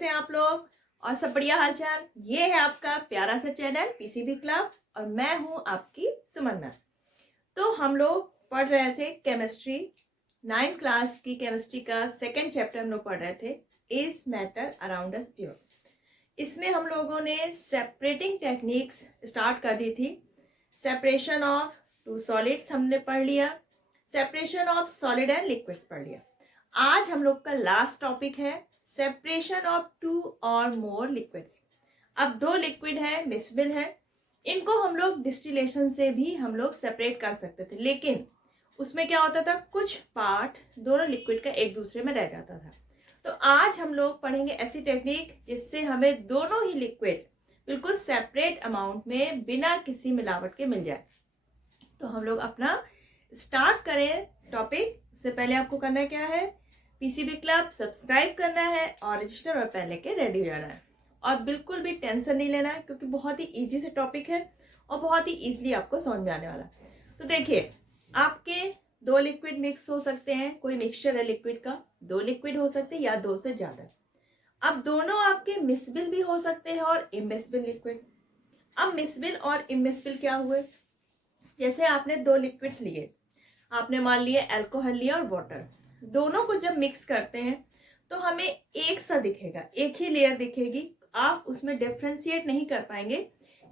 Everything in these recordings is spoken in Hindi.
कैसे हैं आप लोग? और सब बढ़िया हालचाल। ये है आपका प्यारा सा चैनल पीसीबी क्लब और मैं हूं आपकी सुमन मैम। तो हम लोग पढ़ रहे थे केमिस्ट्री 9th क्लास की केमिस्ट्री का सेकंड चैप्टर हम लोग पढ़ रहे थे, is matter around us pure. इसमें हम लोगों ने सेपरेटिंग टेक्निक्स स्टार्ट कर दी थी। सेपरेशन ऑफ टू सॉलिड्स हमने पढ़ लिया, separation of solid and liquids पढ़ लिया। आज हम लोग का लास्ट टॉपिक है सेपरेशन ऑफ टू और मोर लिक्विड्स। अब दो लिक्विड है, मिसबिल है, इनको हम लोग डिस्टिलेशन से भी हम लोग सेपरेट कर सकते थे, लेकिन उसमें क्या होता था, कुछ पार्ट दोनों लिक्विड का एक दूसरे में रह जाता था। तो आज हम लोग पढ़ेंगे ऐसी टेक्निक जिससे हमें दोनों ही लिक्विड बिल्कुल सेपरेट अमाउंट में बिना किसी मिलावट के मिल जाए। तो हम लोग अपना स्टार्ट करें टॉपिक। उससे पहले आपको करना क्या है, पीसीबी क्लब सब्सक्राइब करना है और रजिस्टर और पेन लेके रेडी हो जाना है। और बिल्कुल भी टेंशन नहीं लेना है क्योंकि बहुत ही इजी से टॉपिक है और बहुत ही इजीली आपको समझ में आने वाला है। तो देखिए, आपके दो लिक्विड मिक्स हो सकते हैं, कोई मिक्सचर है लिक्विड का, दो लिक्विड हो सकते हैं या दो से ज्यादा। अब दोनों आपके मिसबिल भी हो सकते हैं और इमिसबिल लिक्विड। अब मिसबिल और इमिसबिल क्या हुए, जैसे आपने दो लिक्विड्स लिए, आपने मान लिया अल्कोहल लिया और वाटर, दोनों को जब मिक्स करते हैं तो हमें एक सा दिखेगा, एक ही लेयर दिखेगी। आप उसमें डिफ्रेंशिएट नहीं कर पाएंगे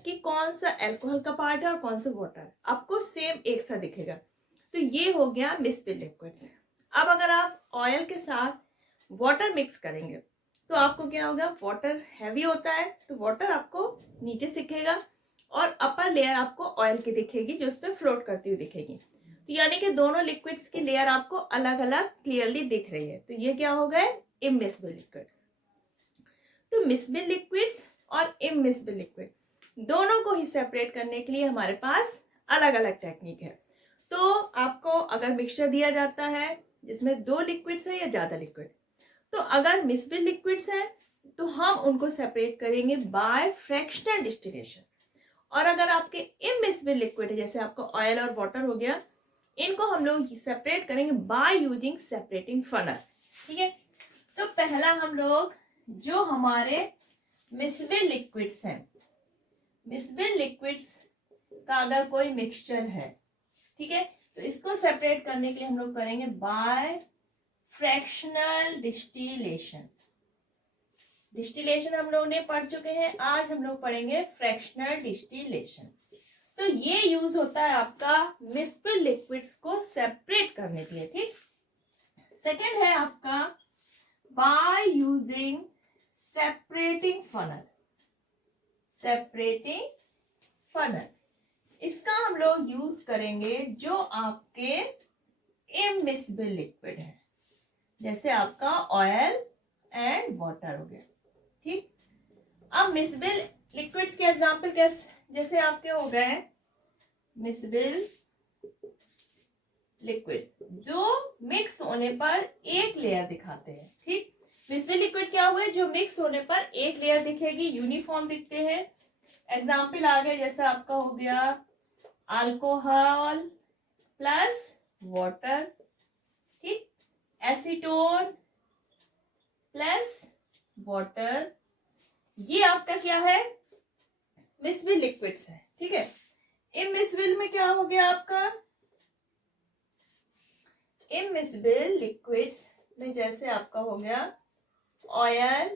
कि कौन सा अल्कोहल का पार्ट है और कौन सा वाटर, आपको सेम एक सा दिखेगा। तो ये हो गया मिसबिल लिक्विड्स। अब अगर आप ऑयल के साथ वाटर मिक्स करेंगे तो आपको क्या होगा, वाटर हैवी होता है तो वाटर आपको नीचे दिखेगा और अपर लेयर आपको ऑयल की दिखेगी जो उस पर फ्लोट करती हुई दिखेगी। तो यानी कि दोनों लिक्विड्स की लेयर आपको अलग अलग क्लियरली दिख रही है। तो ये क्या हो गए, इमिसबिल लिक्विड। तो मिसबिल लिक्विड्स और इमिसबिल लिक्विड दोनों को ही सेपरेट करने के लिए हमारे पास अलग अलग टेक्निक है। तो आपको अगर मिक्सचर दिया जाता है जिसमें दो लिक्विड्स है या ज्यादा लिक्विड, तो अगर मिसबिल लिक्विड्स है तो हम उनको सेपरेट करेंगे बाय फ्रैक्शनल डिस्टिलेशन। और अगर आपके इमिसबिल लिक्विड है, जैसे आपका ऑयल और वाटर हो गया, इनको हम लोग सेपरेट करेंगे बाय यूजिंग सेपरेटिंग फनल। ठीक है, तो पहला हम लोग जो हमारे मिसबिल लिक्विड्स हैं, मिसबिल लिक्विड्स का अगर कोई मिक्सचर है, ठीक है, तो इसको सेपरेट करने के लिए हम लोग करेंगे बाय फ्रैक्शनल डिस्टिलेशन। डिस्टिलेशन हम लोग ने पढ़ चुके हैं, आज हम लोग पढ़ेंगे फ्रैक्शनल डिस्टिलेशन। तो ये यूज होता है आपका मिसबिल लिक्विड्स को सेपरेट करने के लिए। ठीक, सेकंड है आपका by using separating funnel. Separating funnel इसका हम लोग यूज करेंगे जो आपके इमिसबिल लिक्विड है, जैसे आपका ऑयल एंड वाटर हो गया। ठीक, अब मिसबिल लिक्विड्स के एग्जांपल कैसे, जैसे आपके हो गए मिसबिल लिक्विड्स जो मिक्स होने पर एक लेयर दिखाते हैं। ठीक, मिसबिल लिक्विड क्या हुए, जो मिक्स होने पर एक लेयर दिखेगी, यूनिफॉर्म दिखते हैं। एग्जांपल आ गए, जैसे आपका हो गया अल्कोहल प्लस वाटर, ठीक, एसीटोन प्लस वाटर, ये आपका क्या है, मिसबिल लिक्विड्स है। ठीक है, इमिसबिल में क्या हो गया आपका, इमिसबिल लिक्विड्स में जैसे आपका हो गया ऑयल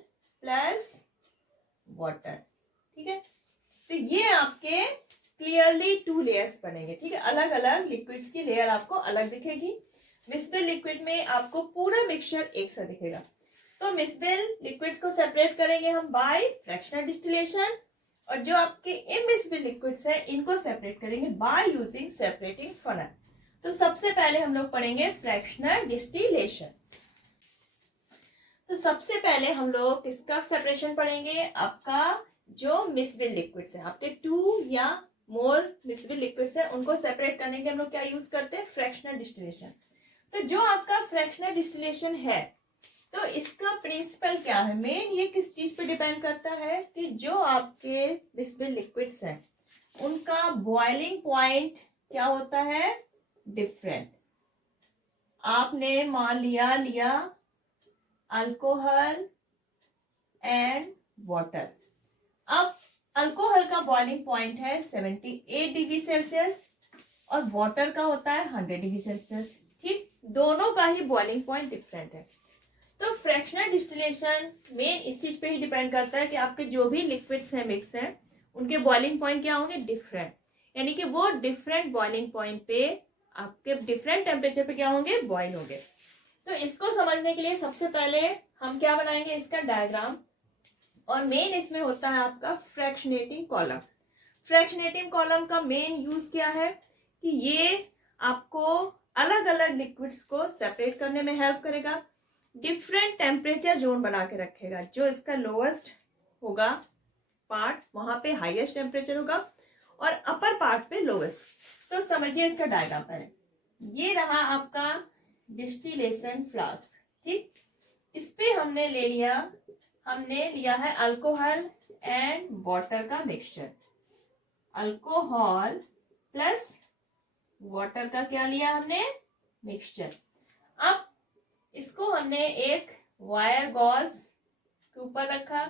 प्लस वाटर। ठीक है, तो ये आपके क्लियरली टू लेयर्स बनेंगे। ठीक है, अलग अलग लिक्विड्स की लेयर आपको अलग दिखेगी। मिसबिल लिक्विड में आपको पूरा मिक्सचर एक सा दिखेगा। तो मिसबिल लिक्विड्स को सेपरेट करेंगे हम बाय फ्रैक्शनल डिस्टिलेशन, और जो आपके इमिसबिल लिक्विड्स है इनको सेपरेट करेंगे बाय यूजिंग सेपरेटिंग फनल। तो सबसे पहले हम लोग पढ़ेंगे फ्रैक्शनल डिस्टिलेशन। तो सबसे पहले हम लोग किसका सेपरेशन पढ़ेंगे, आपका जो मिसबिल लिक्विड्स है, आपके टू या मोर मिसबिल लिक्विड्स है, उनको सेपरेट करने के हम लोग क्या यूज करते हैं, फ्रैक्शनल डिस्टिलेशन। तो जो आपका फ्रैक्शनल डिस्टिलेशन है, तो इसका प्रिंसिपल क्या है, मेन ये किस चीज पे डिपेंड करता है कि जो आपके मिसबिल लिक्विड्स हैं उनका बॉइलिंग पॉइंट क्या होता है, डिफरेंट। आपने मान लिया अल्कोहल एंड वाटर। अब अल्कोहल का बॉइलिंग पॉइंट है 78 डिग्री सेल्सियस और वाटर का होता है 100 डिग्री सेल्सियस। ठीक, दोनों का ही बॉइलिंग पॉइंट डिफरेंट है। तो फ्रैक्शनल डिस्टिलेशन मेन इस चीज पे ही डिपेंड करता है कि आपके जो भी लिक्विड्स हैं मिक्स हैं उनके बॉइलिंग पॉइंट क्या होंगे, डिफरेंट, यानी कि वो डिफरेंट बॉइलिंग पॉइंट पे आपके डिफरेंट टेम्परेचर पे क्या होंगे, बॉइल होंगे। तो इसको समझने के लिए सबसे पहले हम क्या बनाएंगे, इसका डायग्राम। और मेन इसमें होता है आपका फ्रैक्शनेटिंग कॉलम। फ्रैक्शनेटिंग कॉलम का मेन यूज क्या है कि ये आपको अलग अलग लिक्विड्स को सेपरेट करने में हेल्प करेगा, डिफरेंट टेम्परेचर जोन बना के रखेगा। जो इसका लोवेस्ट होगा पार्ट वहां पे हाईएस्ट टेम्परेचर होगा और अपर पार्ट पे लोवेस्ट। तो समझिए इसका डायग्राम पहले। ये रहा आपका डिस्टिलेशन फ्लास्क। ठीक, इस पे हमने लिया है अल्कोहल एंड वाटर का मिक्सचर। अल्कोहल प्लस वाटर का क्या लिया हमने, मिक्सचर। अब इसको हमने एक वायर गॉज के ऊपर रखा,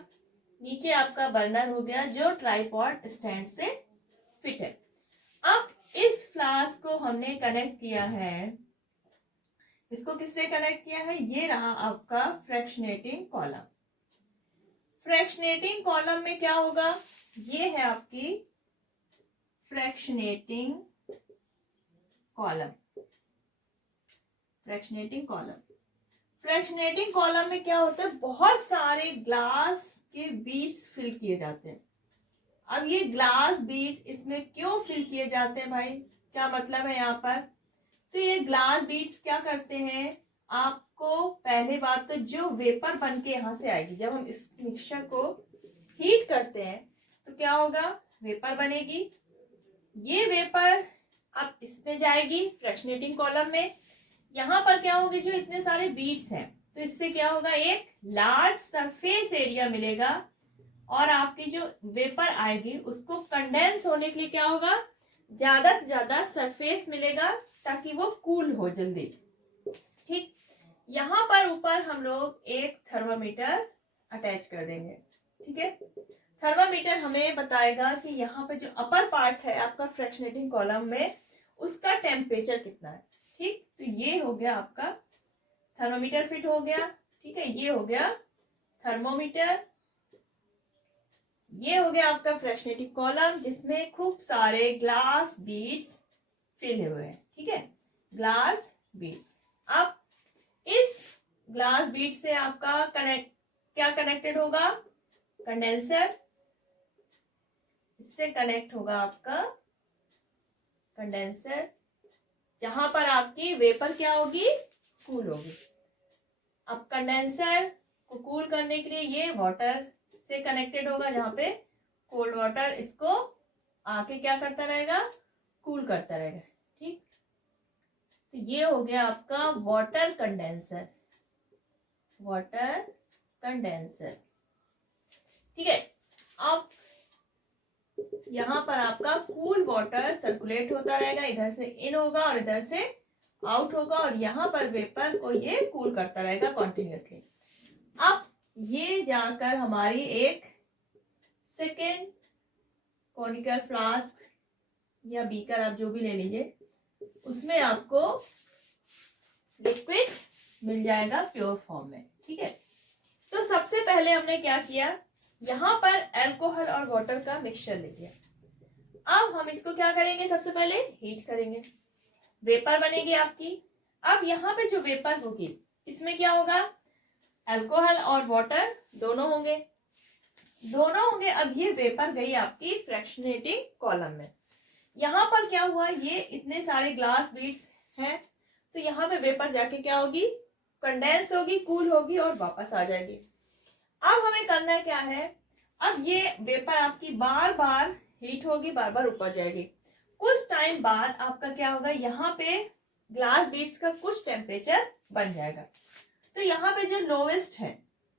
नीचे आपका बर्नर हो गया जो ट्राइपॉड स्टैंड से फिट है। अब इस फ्लास्क को हमने कनेक्ट किया है, इसको किससे कनेक्ट किया है, ये रहा आपका फ्रैक्शनेटिंग कॉलम। फ्रैक्शनेटिंग कॉलम में क्या होगा, ये है आपकी fractionating column. Fractionating column, fractionating column में क्या होता है, बहुत सारे ग्लास के बीट्स फिल किए जाते हैं। अब ये ग्लास बीट इसमें क्यों फिल किए जाते हैं भाई, क्या मतलब है यहाँ पर, तो ये ग्लास बीट्स क्या करते हैं, आपको पहले बात तो जो वेपर बन के यहाँ से आएगी, जब हम इस मिक्सचर को हीट करते हैं तो क्या होगा, वेपर बनेगी। ये वेपर अब इसमें जाएगी फ्रैक्शनेटिंग कॉलम में, यहाँ पर क्या होगी, जो इतने सारे बीट्स हैं तो इससे क्या होगा, एक लार्ज सरफेस एरिया मिलेगा और आपकी जो वेपर आएगी उसको कंडेंस होने के लिए क्या होगा, ज्यादा से ज्यादा सरफेस मिलेगा ताकि वो कूल हो जल्दी। ठीक, यहाँ पर ऊपर हम लोग एक थर्मामीटर अटैच कर देंगे। ठीक है, थर्मामीटर हमें बताएगा कि यहाँ पे जो अपर पार्ट है आपका फ्रैक्शनेटिंग कॉलम में उसका टेम्परेचर कितना है। ठीक, तो ये हो गया आपका थर्मामीटर फिट हो गया। ठीक है, ये हो गया थर्मोमीटर, ये हो गया आपका फ्रैक्शनेटिंग कॉलम जिसमें खूब सारे ग्लास बीड्स फिल हुए हैं। ठीक है, ग्लास बीड्स। अब इस ग्लास बीड से आपका क्या कनेक्टेड होगा, कंडेंसर, इससे कनेक्ट होगा आपका कंडेंसर जहां पर आपकी वेपर क्या होगी, कूल होगी। अब कंडेंसर को कूल करने के लिए ये वाटर से कनेक्टेड होगा जहां पे कोल्ड वाटर इसको आके क्या करता रहेगा, कूल करता रहेगा। ठीक, तो ये हो गया आपका वाटर कंडेंसर, वाटर कंडेंसर। ठीक है, अब यहाँ पर आपका कूल वाटर सर्कुलेट होता रहेगा, इधर से इन होगा और इधर से आउट होगा और यहाँ पर वेपर को ये कूल करता रहेगा कॉन्टिन्यूसली। अब ये जाकर हमारी एक सेकेंड कॉनिकल फ्लास्क या बीकर आप जो भी ले लीजिए, उसमें आपको लिक्विड मिल जाएगा प्योर फॉर्म में। ठीक है, तो सबसे पहले हमने क्या किया, यहाँ पर अल्कोहल और वाटर का मिक्सचर ले लिया। अब हम इसको क्या करेंगे, सबसे पहले हीट करेंगे, वेपर बनेगी आपकी। अब यहाँ पे जो वेपर होगी इसमें क्या होगा, अल्कोहल और वाटर दोनों होंगे। अब ये वेपर गई आपकी फ्रैक्शनेटिंग कॉलम में। यहाँ पर क्या हुआ, ये इतने सारे ग्लास बीड्स हैं तो यहाँ पे वेपर जाके क्या होगी, कंडेंस होगी, कूल होगी और वापस आ जाएगी। अब हमें करना क्या है, अब ये वेपर आपकी बार बार हीट होगी, बार बार ऊपर जाएगी। कुछ टाइम बाद आपका क्या होगा, यहाँ पे ग्लास बीड्स का कुछ टेम्परेचर बन जाएगा। तो यहाँ पे जो लोवेस्ट है,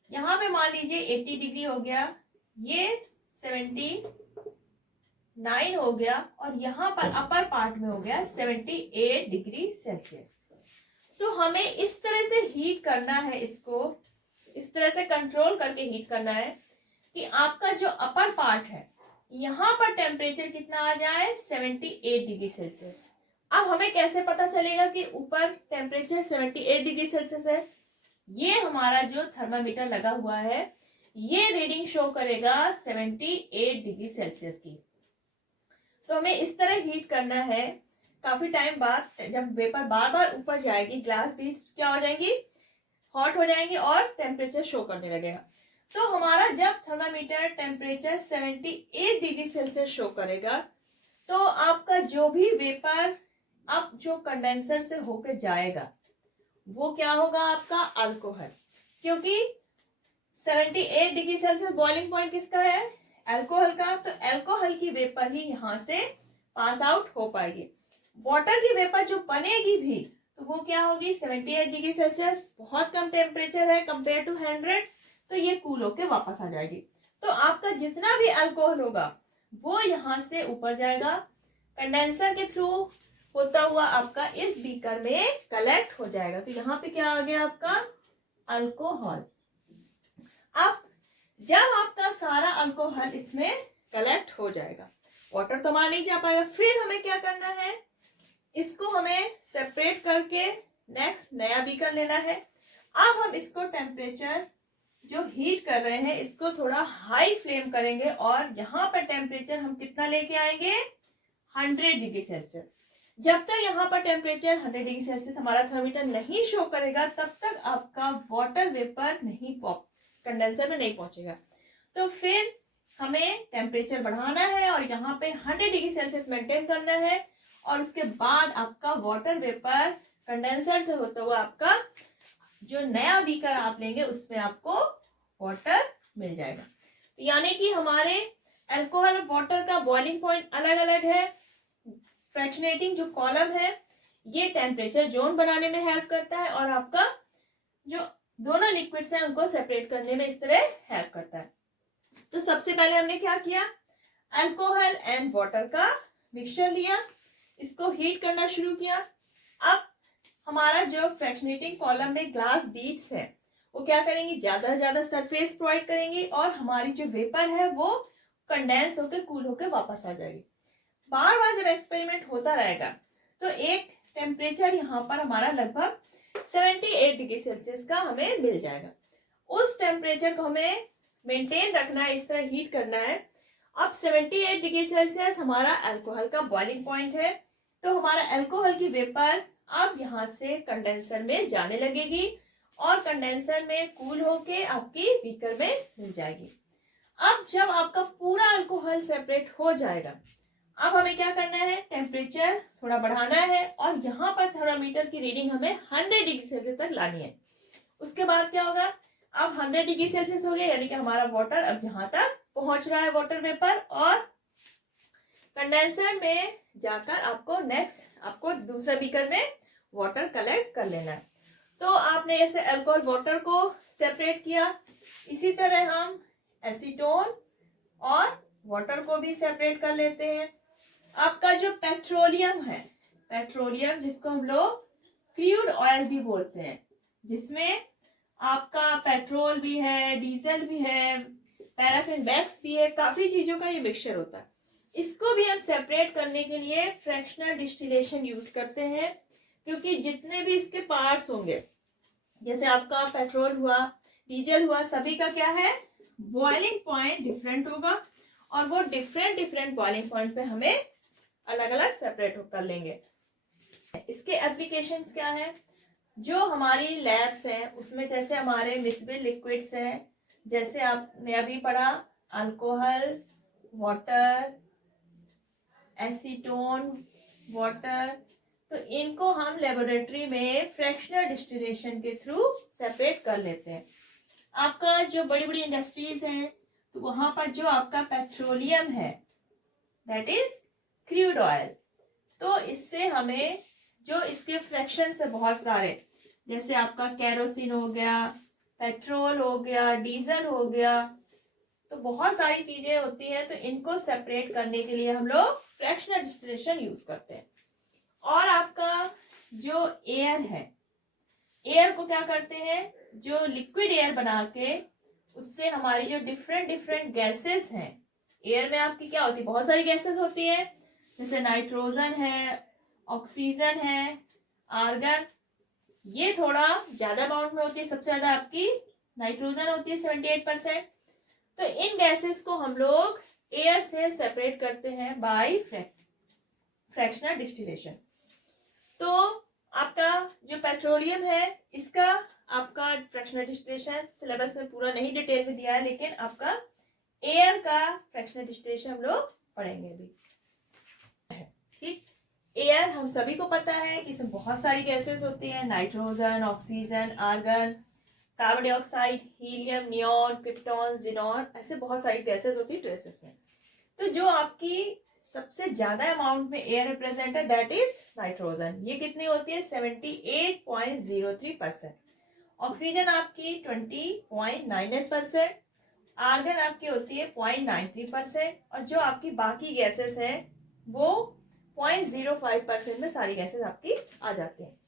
यहाँ पे मान लीजिए 80 डिग्री हो गया, ये 79 हो गया और यहाँ पर अपर पार्ट में हो गया 78 डिग्री सेल्सियस। तो हमें इस तरह से हीट करना है इसको इस तरह से कंट्रोल करके हीट करना है कि आपका जो अपर पार्ट है यहाँ पर टेम्परेचर कितना आ जाए 78 डिग्री सेल्सियस। अब हमें कैसे पता चलेगा कि ऊपर टेम्परेचर 78 डिग्री सेल्सियस है? ये हमारा जो थर्मामीटर लगा हुआ है ये रीडिंग शो करेगा 78 डिग्री सेल्सियस की। तो हमें इस तरह हीट करना है। काफी टाइम बाद जब वेपर बार बार ऊपर जाएगी, ग्लास बीड्स क्या हो जाएंगी, हॉट हो जाएंगी और टेम्परेचर शो करने लगेगा। तो हमारा जब thermometer temperature 78 degree Celsius show करेगा तो आपका जो भी वेपर अब जो कंडेंसर से होकर जाएगा वो क्या होगा, आपका अल्कोहल। क्योंकि 78 डिग्री सेल्सियस बॉइलिंग पॉइंट किसका है, अल्कोहल का। तो अल्कोहल की वेपर ही यहाँ से पास आउट हो पाएगी। वाटर की वेपर जो बनेगी भी तो वो क्या होगी, 78 डिग्री सेल्सियस बहुत कम टेम्परेचर है कंपेयर टू 100, तो ये कूल होके वापस आ जाएगी। तो आपका जितना भी अल्कोहल होगा वो यहाँ से ऊपर जाएगा, कंडेंसर के थ्रू होता हुआ आपका इस बीकर में कलेक्ट हो जाएगा। तो यहाँ पे क्या आ गया आपका अल्कोहल। अब जब आपका सारा अल्कोहल इसमें कलेक्ट हो जाएगा, वाटर तो हमारा नहीं जा पाएगा, फिर हमें क्या करना है, इसको हमें सेपरेट करके नेक्स्ट नया बीकर लेना है। अब हम इसको टेम्परेचर जो हीट कर रहे हैं इसको थोड़ा हाई फ्लेम करेंगे और यहाँ पर टेम्परेचर हम कितना लेके आएंगे, 100 डिग्री सेल्सियस। जब तक यहाँ पर टेम्परेचर 100 डिग्री सेल्सियस हमारा थर्मामीटर नहीं शो करेगा तब तक आपका वाटर वेपर नहीं कंडेंसर में नहीं पहुंचेगा। तो फिर हमें टेम्परेचर बढ़ाना है और यहाँ पे 100 डिग्री सेल्सियस मेंटेन करना है और उसके बाद आपका वाटर वेपर कंडेंसर से होता हुआ आपका जो नया बीकर आप लेंगे उसमें आपको वाटर मिल जाएगा। यानी कि हमारे अल्कोहल और वाटर का बॉइलिंग पॉइंट अलग अलग है। फ्रैक्शनेटिंग जो कॉलम है ये टेम्परेचर जोन बनाने में हेल्प करता है और आपका जो दोनों लिक्विड्स हैं उनको सेपरेट करने में इस तरह हेल्प करता है। तो सबसे पहले हमने क्या किया, अल्कोहल एंड वाटर का मिक्सचर लिया, इसको हीट करना शुरू किया। अब हमारा जो फ्रैक्शनेटिंग कॉलम में ग्लास बीड्स है वो क्या करेंगी, ज्यादा से ज्यादा सरफेस प्रोवाइड करेंगी और हमारी जो वेपर है वो कंडेंस होकर कूल होकर वापस आ जाएगी। बार बार जब एक्सपेरिमेंट होता रहेगा तो एक टेम्परेचर यहाँ पर हमारा लगभग 78 डिग्री सेल्सियस का हमें मिल जाएगा। उस टेम्परेचर को हमें मेंटेन रखना है, इस तरह हीट करना है। अब 78 डिग्री सेल्सियस हमारा अल्कोहल का बॉइलिंग पॉइंट है, तो हमारा अल्कोहल की वेपर अब यहाँ से कंडेंसर में जाने लगेगी और कंडेंसर में कूल होके आपकी बीकर में मिल जाएगी। अब जब आपका पूरा अल्कोहल सेपरेट हो जाएगा, अब हमें क्या करना है, टेम्परेचर थोड़ा बढ़ाना है और यहाँ पर थर्मामीटर की रीडिंग हमें 100 डिग्री सेल्सियस तक लानी है। उसके बाद क्या होगा, अब 100 डिग्री सेल्सियस हो गया यानी कि हमारा वाटर अब यहाँ तक पहुंच रहा है, वाटर वेपर, और कंडेंसर में जाकर आपको नेक्स्ट आपको दूसरा बीकर में वाटर कलेक्ट कर लेना है। तो आपने ऐसे अल्कोहल वाटर को सेपरेट किया, इसी तरह हम एसीटोन और वाटर को भी सेपरेट कर लेते हैं। आपका जो पेट्रोलियम है, पेट्रोलियम जिसको हम लोग क्रूड ऑयल भी बोलते हैं, जिसमें आपका पेट्रोल भी है, डीजल भी है, पैराफिन वैक्स भी है, काफी चीजों का ये मिक्सचर होता है। इसको भी हम सेपरेट करने के लिए फ्रैक्शनल डिस्टिलेशन यूज करते हैं, क्योंकि जितने भी इसके पार्ट्स होंगे, जैसे आपका पेट्रोल हुआ, डीजल हुआ, सभी का क्या है, बॉइलिंग पॉइंट डिफरेंट होगा और वो डिफरेंट बॉइलिंग पॉइंट पे हमें अलग अलग सेपरेट कर लेंगे। इसके एप्लीकेशंस क्या है, जो हमारी लैब्स हैं उसमें जैसे हमारे मिसबिल लिक्विड्स हैं, जैसे आपने अभी पढ़ा अल्कोहल, वाटर, एसीटोन, वाटर, तो इनको हम लेबोरेटरी में फ्रैक्शनल डिस्टिलेशन के थ्रू सेपरेट कर लेते हैं। आपका जो बड़ी बड़ी इंडस्ट्रीज हैं तो वहां पर जो आपका पेट्रोलियम है दैट इज क्रूड ऑयल, तो इससे हमें जो इसके फ्रैक्शंस है बहुत सारे, जैसे आपका केरोसिन हो गया, पेट्रोल हो गया, डीजल हो गया, तो बहुत सारी चीजें होती हैं, तो इनको सेपरेट करने के लिए हम लोग फ्रैक्शनल डिस्टिलेशन यूज करते हैं। और आपका जो एयर है एयर को क्या करते हैं, जो लिक्विड एयर बना के उससे हमारी जो डिफरेंट डिफरेंट गैसेस हैं, एयर में आपकी क्या होती है, बहुत सारी गैसेस होती है, जैसे नाइट्रोजन है, ऑक्सीजन है, आर्गन, ये थोड़ा ज्यादा अमाउंट में होती है, सबसे ज्यादा आपकी नाइट्रोजन होती है 78%। तो इन गैसेस को हम लोग एयर से सेपरेट करते हैं बाय फ्रैक्शनल डिस्टिलेशन। तो आपका जो पेट्रोलियम है इसका आपका फ्रैक्शनल डिस्टिलेशन सिलेबस में पूरा नहीं डिटेल में दिया है, लेकिन आपका एयर का फ्रैक्शनल डिस्टिलेशन हम लोग पढ़ेंगे अभी। ठीक, एयर हम सभी को पता है कि इसमें बहुत सारी गैसेस होती हैं, nitrogen, oxygen, argon, carbon dioxide, helium, neon, krypton, xenon, ऐसे बहुत सारी गैसेस होती है ट्रेसेस में। तो जो आपकी सबसे ज्यादा अमाउंट में एयर रिप्रेजेंट है दैट इज नाइट्रोजन, ये कितनी होती है 78.03%। ऑक्सीजन आपकी 20.98%, आर्गन आपकी होती है 0.93%, और जो आपकी बाकी गैसेस हैं वो 0.05% में सारी गैसेस आपकी आ जाती हैं।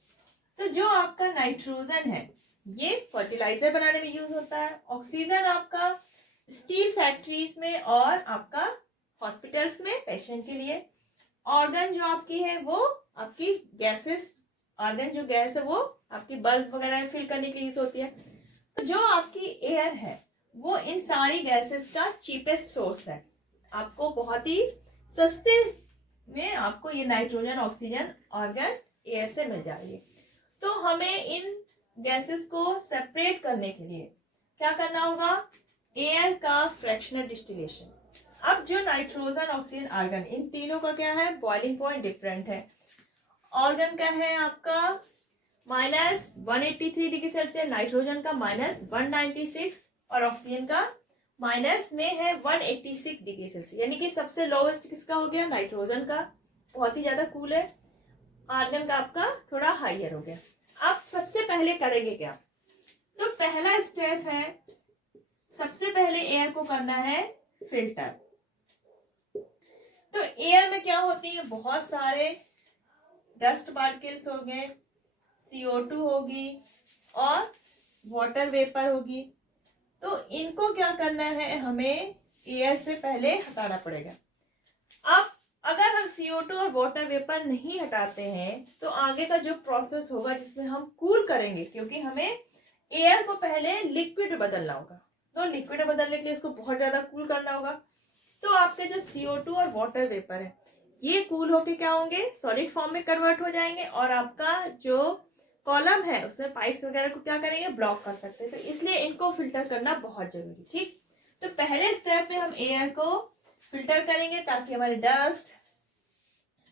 तो जो आपका नाइट्रोजन है ये फर्टिलाइजर बनाने में यूज होता है, ऑक्सीजन आपका स्टील फैक्ट्रीज में और आपका हॉस्पिटल्स में पेशेंट के लिए, ऑर्गन जो आपकी है वो आपकी गैसेस, ऑर्गन जो गैस है वो आपकी बल्ब वगैरह में फिल करने के लिए यूज होती है। तो जो आपकी एयर है वो इन सारी गैसेस का चीपेस्ट सोर्स है, आपको बहुत ही सस्ते में आपको ये नाइट्रोजन, ऑक्सीजन, ऑर्गन एयर से मिल जाएगी। तो हमें इन गैसेस को सेपरेट करने के लिए क्या करना होगा, एयर का फ्रैक्शनल डिस्टिलेशन। अब जो नाइट्रोजन, ऑक्सीजन, आर्गन, इन तीनों का क्या है, बॉइलिंग पॉइंट डिफरेंट है। ऑर्गन का है आपका -183 डिग्री सेल्सियस, नाइट्रोजन का -196 और ऑक्सीजन का माइनस में है 186 डिग्री सेल्सियस, यानी कि सबसे लोवेस्ट किसका हो गया, नाइट्रोजन का, बहुत ही ज्यादा कूल है। आर्गन का आपका थोड़ा हाइयर हो गया। आप सबसे पहले करेंगे क्या, तो पहला स्टेप है, सबसे पहले एयर को करना है फिल्टर। तो एयर में क्या होती है, बहुत सारे डस्ट पार्टिकल्स हो गए, CO2 होगी और वाटर वेपर होगी। तो इनको क्या करना है, हमें एयर से पहले हटाना पड़ेगा। अब अगर हम CO2 और वाटर वेपर नहीं हटाते हैं तो आगे का जो प्रोसेस होगा जिसमें हम कूल करेंगे, क्योंकि हमें एयर को पहले लिक्विड बदलना होगा, तो लिक्विड बदलने के लिए इसको बहुत ज्यादा कूल करना होगा। तो आपके जो CO2 और वाटर वेपर है ये कूल होके क्या होंगे, सॉलिड फॉर्म में कन्वर्ट हो जाएंगे, और आपका जो कॉलम है उसमें पाइप्स वगैरह को क्या करेंगे, ब्लॉक कर सकते हैं। तो इसलिए इनको फिल्टर करना बहुत जरूरी। ठीक, तो पहले स्टेप में हम एयर को फिल्टर करेंगे ताकि हमारे डस्ट,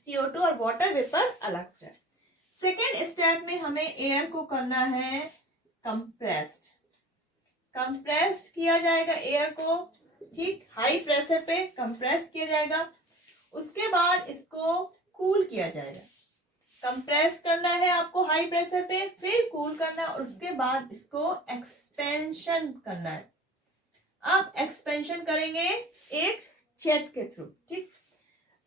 CO2 और वाटर वेपर अलग जाए। सेकेंड स्टेप में हमें एयर को करना है कंप्रेस्ड। कंप्रेस्ड किया जाएगा एयर को, ठीक, हाई प्रेशर पे कंप्रेस्ड किया जाएगा। उसके बाद इसको कूल किया जाएगा। कंप्रेस करना है आपको हाई प्रेशर पे, फिर कूल करना, और उसके बाद इसको एक्सपेंशन करना है। आप एक्सपेंशन करेंगे एक जेट के थ्रू। ठीक,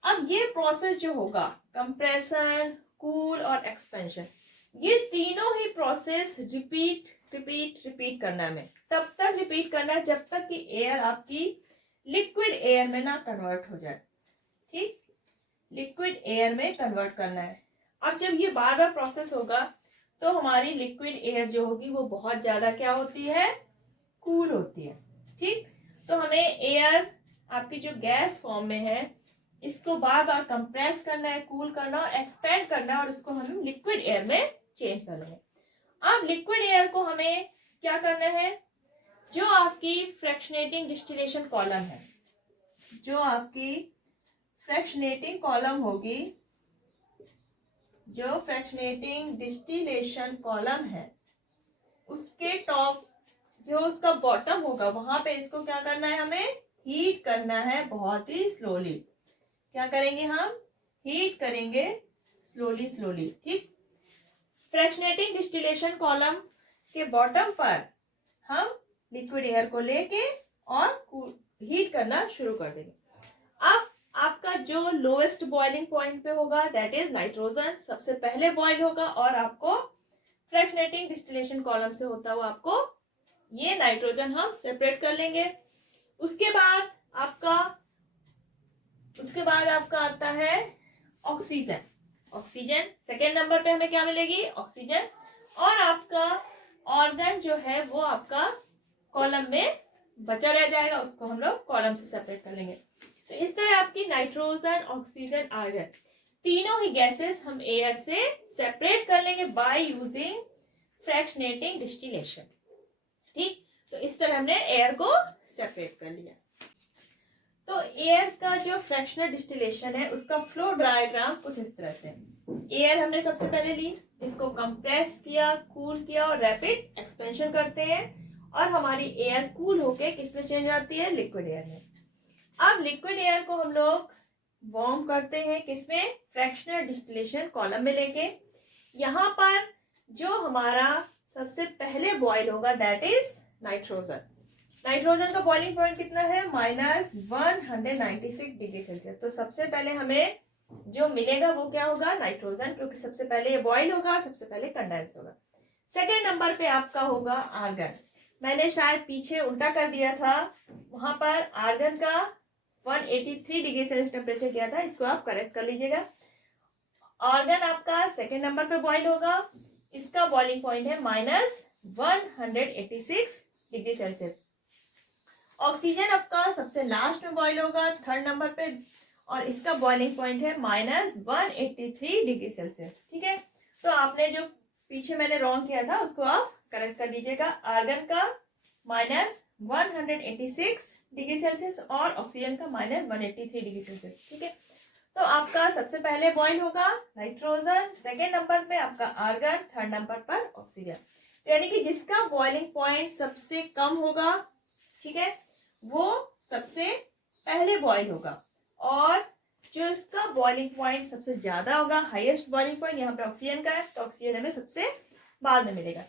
अब ये प्रोसेस जो होगा, कंप्रेशन, कूल और एक्सपेंशन, ये तीनों ही प्रोसेस रिपीट रिपीट रिपीट करना है, तब तक रिपीट करना है जब तक कि एयर आपकी लिक्विड एयर में ना कन्वर्ट हो जाए। ठीक, लिक्विड एयर में कन्वर्ट करना है। अब जब ये बार बार प्रोसेस होगा तो हमारी लिक्विड एयर जो होगी वो बहुत ज्यादा क्या होती है, कूल होती है। ठीक, तो हमें एयर आपकी जो गैस फॉर्म में है इसको बार बार कंप्रेस करना है, कूल करना और एक्सपेंड करना है, और उसको हम लिक्विड एयर में चेंज कर लेंगे। अब लिक्विड एयर को हमें क्या करना है, जो आपकी फ्रैक्शनेटिंग डिस्टिलेशन कॉलम है, जो आपकी फ्रैक्शनेटिंग कॉलम होगी, जो फ्रैक्शनेटिंग डिस्टिलेशन कॉलम है उसके टॉप जो उसका बॉटम होगा वहां पे इसको क्या करना है, हमें हीट करना है बहुत ही स्लोली। क्या करेंगे हम, हीट करेंगे स्लोली स्लोली। ठीक, फ्रैक्शनेटिंग डिस्टिलेशन कॉलम के बॉटम पर हम लिक्विड एयर को लेके और हीट करना शुरू कर देंगे। अब आपका जो लोएस्ट बॉइलिंग पॉइंट पे होगा दैट इज नाइट्रोजन, सबसे पहले बॉइल होगा और आपको फ्रैक्शनेटिंग डिस्टिलेशन कॉलम से होता हुआ आपको ये नाइट्रोजन हम सेपरेट कर लेंगे। उसके बाद आपका आता है ऑक्सीजन। ऑक्सीजन सेकेंड नंबर पे हमें क्या मिलेगी, ऑक्सीजन। और आपका ऑर्गन जो है वो आपका कॉलम में बचा रह जाएगा, उसको हम लोग कॉलम से सेपरेट कर लेंगे। तो इस तरह आपकी नाइट्रोजन, ऑक्सीजन, आर्गन तीनों ही गैसेस हम एयर से सेपरेट कर लेंगे बाय यूजिंग फ्रैक्शनेटिंग डिस्टिलेशन। ठीक, तो इस तरह हमने एयर को सेपरेट कर लिया। तो एयर का जो फ्रैक्शनल डिस्टिलेशन है उसका फ्लो डायग्राम कुछ इस तरह से। एयर हमने सबसे पहले ली, इसको कंप्रेस किया, कूल किया और रैपिड एक्सपेंशन करते हैं और हमारी एयर कूल होके किसमें चेंज आती है, लिक्विड एयर में। अब लिक्विड एयर को हम लोग वार्म करते हैं किसमें, फ्रैक्शनल डिस्टिलेशन कॉलम में लेके। यहाँ पर जो हमारा सबसे पहले बॉयल होगा दैट इज नाइट्रोजन। नाइट्रोजन का बॉइलिंग पॉइंट कितना है, -196 डिग्री सेल्सियस। तो सबसे पहले हमें जो मिलेगा वो क्या होगा, नाइट्रोजन, क्योंकि सबसे पहले ये बॉयल होगा, सबसे पहले कंडेंस होगा। सेकेंड नंबर पे आपका होगा आर्गन। मैंने शायद पीछे उल्टा कर दिया था, वहां पर आर्गन का 183 डिग्री सेल्सियस टेम्परेचर किया था, इसको आप करेक्ट कर लीजिएगा। आर्गन आपका सेकेंड नंबर पे बॉयल होगा, इसका बॉइलिंग पॉइंट है -186 डिग्री सेल्सियस। ऑक्सीजन आपका सबसे लास्ट में बॉयल होगा थर्ड नंबर पे, और इसका बॉइलिंग पॉइंट है -183 डिग्री सेल्सियस। ठीक है, तो आपने जो पीछे मैंने रॉन्ग किया था उसको आप करेक्ट कर लीजिएगा। आर्गन का -186 डिग्री सेल्सियस और ऑक्सीजन का -183 डिग्री सेल्सियस। ठीक है, तो आपका सबसे पहले बॉयल होगा नाइट्रोजन, सेकेंड नंबर पे आपका आर्गन, थर्ड नंबर पर ऑक्सीजन। यानी कि जिसका बॉइलिंग पॉइंट सबसे कम होगा, ठीक है, वो सबसे पहले बॉयल होगा, और जो इसका बॉइलिंग पॉइंट सबसे ज्यादा होगा, हाईएस्ट बॉइलिंग पॉइंट यहाँ पे ऑक्सीजन का है, तो ऑक्सीजन हमें सबसे बाद में मिलेगा।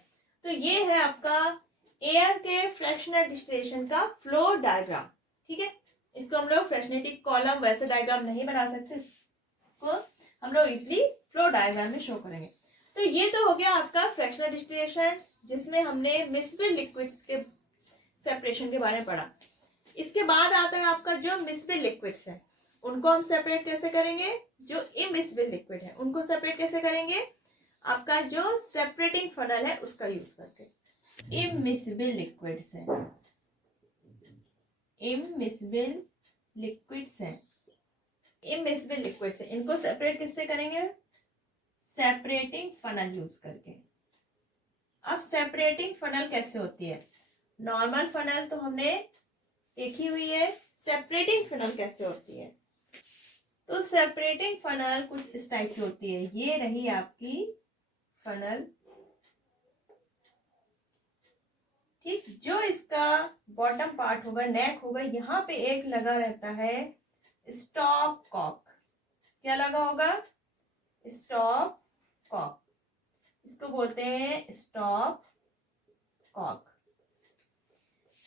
तो ये है आपका एयर के फ्रैक्शनल डिस्टिलेशन का फ्लो डायग्राम। ठीक है, इसको हम लोग फ्रैक्शनेटिंग कॉलम वैसे डायग्राम नहीं बना सकते, इसको हम लोग इसलिए फ्लो डायग्राम में शो करेंगे। तो ये तो हो गया आपका फ्रैक्शनल डिस्टिलेशन, जिसमें हमने मिसबल लिक्विड्स के सेपरेशन के बारे में पढ़ा। इसके बाद आता है आपका जो मिसबल लिक्विड्स है, उनको हम सेपरेट कैसे करेंगे, जो इमिसबल लिक्विड है उनको सेपरेट कैसे करेंगे, आपका जो सेपरेटिंग फनल है उसका यूज करके। इमिसबल लिक्विड्स है, इमिसबल लिक्विड्स है, इमिसबल लिक्विड्स है, इनको सेपरेट किससे करेंगे, सेपरेटिंग फनल यूज करके। अब सेपरेटिंग फनल कैसे होती है, नॉर्मल फनल तो हमने देखी हुई है, सेपरेटिंग फनल कैसे होती है। तो सेपरेटिंग फनल कुछ इस टाइप की होती है, ये रही आपकी फनल। ठीक, जो इसका बॉटम पार्ट होगा, नेक होगा, यहाँ पे एक लगा रहता है स्टॉप कॉक। क्या लगा होगा, स्टॉप कॉक, इसको बोलते हैं स्टॉप कॉक।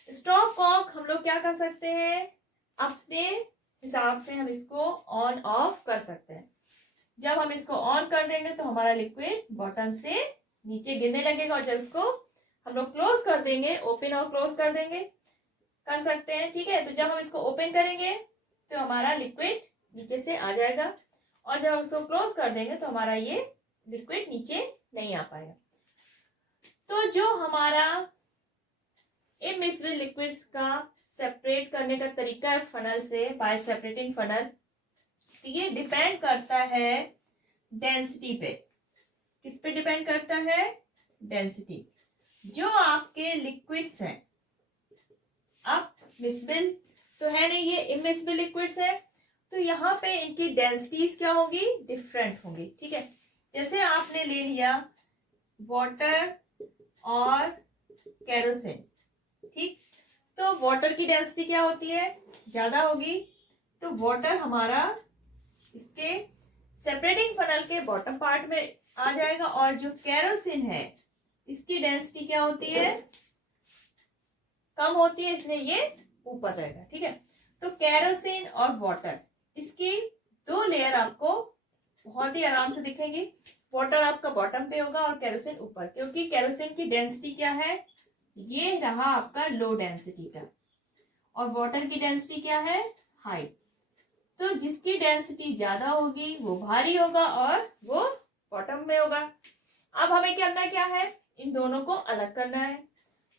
स्टॉप कॉक हम लोग क्या कर सकते हैं, अपने हिसाब से हम इसको ऑन ऑफ कर सकते हैं। जब हम इसको ऑन कर देंगे तो हमारा लिक्विड बॉटम से नीचे गिरने लगेगा, और जब इसको हम लोग क्लोज कर देंगे, ओपन और क्लोज कर देंगे, कर सकते हैं। ठीक है, तो जब हम इसको ओपन करेंगे तो हमारा लिक्विड नीचे से आ जाएगा, और जब हम इसको क्लोज कर देंगे तो हमारा ये लिक्विड नीचे नहीं आ पाएगा। तो जो हमारा इमिसबल लिक्विड्स का सेपरेट करने का तरीका है फनल से, बाय सेपरेटिंग फनल, तो ये डिपेंड करता है डेंसिटी पे। किस पे डिपेंड करता है, डेंसिटी। जो आपके लिक्विड्स हैं, अब मिसबल तो है नहीं, ये इमिसबल लिक्विड्स है, तो यहाँ पे इनकी डेंसिटीज क्या होगी, डिफरेंट होंगी। ठीक है, जैसे आपने ले लिया वाटर और केरोसिन, ठीक, तो वाटर की डेंसिटी क्या होती है, ज्यादा होगी, तो वाटर हमारा इसके सेपरेटिंग फनल के बॉटम पार्ट में आ जाएगा, और जो केरोसिन है इसकी डेंसिटी क्या होती है, कम होती है, इसलिए ये ऊपर रहेगा। ठीक है, तो केरोसिन और वाटर, इसकी दो लेयर आपको बहुत ही आराम से दिखेंगी। वाटर आपका बॉटम पे होगा और केरोसिन ऊपर, क्योंकि केरोसिन की डेंसिटी क्या है, ये रहा आपका लो डेंसिटी का, और वाटर की डेंसिटी क्या है, हाई। तो जिसकी डेंसिटी ज्यादा होगी वो भारी होगा और वो बॉटम में होगा। अब हमें करना क्या है, इन दोनों को अलग करना है।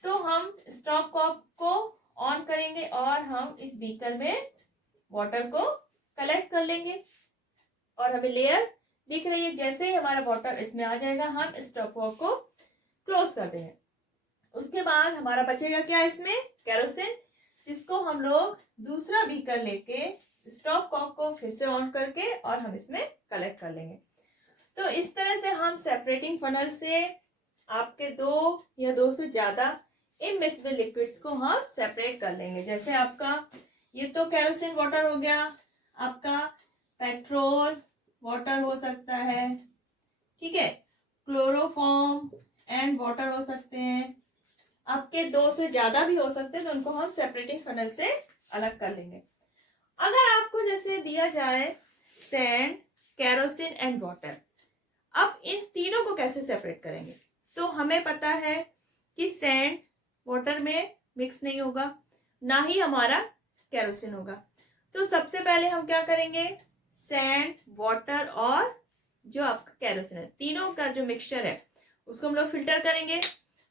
तो हम स्टॉप कॉक को ऑन करेंगे और हम इस बीकर में वाटर को कलेक्ट कर लेंगे, और हमें लेयर दिख रही है। जैसे ही हमारा वाटर इसमें आ जाएगा हम स्टॉप कॉक को क्लोज कर देंगे। उसके बाद हमारा बचेगा क्या, इसमें केरोसिन, जिसको हम लोग दूसरा बीकर लेके स्टॉप कॉक को फिर से ऑन करके और हम इसमें कलेक्ट कर लेंगे। तो इस तरह से हम सेपरेटिंग फनल से आपके 2 या 2 से ज्यादा इमिसिबल लिक्विड्स को हम सेपरेट कर लेंगे। जैसे आपका ये तो केरोसिन वाटर हो गया, आपका पेट्रोल वाटर हो सकता है, ठीक है, क्लोरोफॉर्म एंड वाटर हो सकते हैं, आपके 2 से ज्यादा भी हो सकते हैं, तो उनको हम सेपरेटिंग फनल से अलग कर लेंगे। अगर आपको जैसे दिया जाए सैंड, केरोसिन एंड वाटर, अब इन तीनों को कैसे सेपरेट करेंगे, तो हमें पता है कि सैंड वाटर में मिक्स नहीं होगा, ना ही हमारा केरोसिन होगा। तो सबसे पहले हम क्या करेंगे, सैंड, वाटर और जो आपका केरोसिन है, तीनों का जो मिक्सचर है उसको हम लोग फिल्टर करेंगे।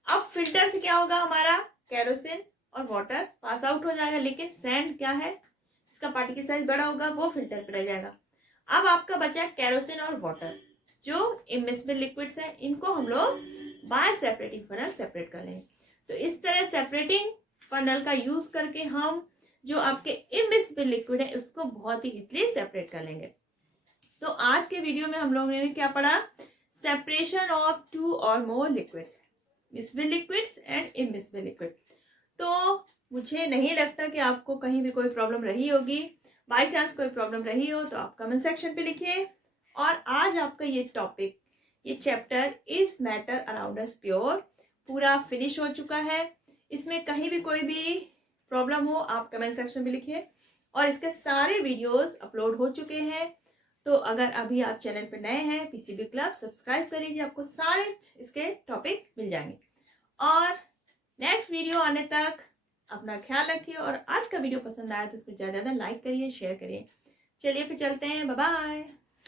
अब फिल्टर से क्या होगा, हमारा केरोसिन और वाटर पास आउट हो जाएगा, लेकिन सैंड क्या है, इसका पार्टिकल साइज बड़ा होगा, वो फिल्टर पे रह जाएगा। अब आपका बचा केरोसिन और वाटर, जो इमिसिबल लिक्विड्स है, इनको हम लोग बाय सेपरेटिंग फनल सेपरेट कर लेंगे। तो इस तरह सेपरेटिंग फनल का यूज करके हम जो आपके इमिसिबल लिक्विड है उसको बहुत ही इजीली सेपरेट कर लेंगे। तो आज के वीडियो में हम लोगों ने क्या पढ़ा, सेपरेशन ऑफ 2 और more liquids, miscible liquids and immiscible liquid. तो मुझे नहीं लगता कि आपको कहीं भी कोई प्रॉब्लम रही होगी। बाय चांस कोई प्रॉब्लम रही हो तो आप कमेंट सेक्शन पे लिखिए। और आज आपका ये टॉपिक, ये chapter is matter around us pure पूरा फिनिश हो चुका है। इसमें कहीं भी कोई भी प्रॉब्लम हो आप कमेंट सेक्शन में लिखिए, और इसके सारे वीडियोस अपलोड हो चुके हैं। तो अगर अभी आप चैनल पर नए हैं, पीसीबी क्लब सब्सक्राइब कर लीजिए, आपको सारे इसके टॉपिक मिल जाएंगे। और नेक्स्ट वीडियो आने तक अपना ख्याल रखिए, और आज का वीडियो पसंद आया तो उसको ज़्यादा लाइक करिए, शेयर करिए। चलिए फिर चलते हैं, बाय बाय।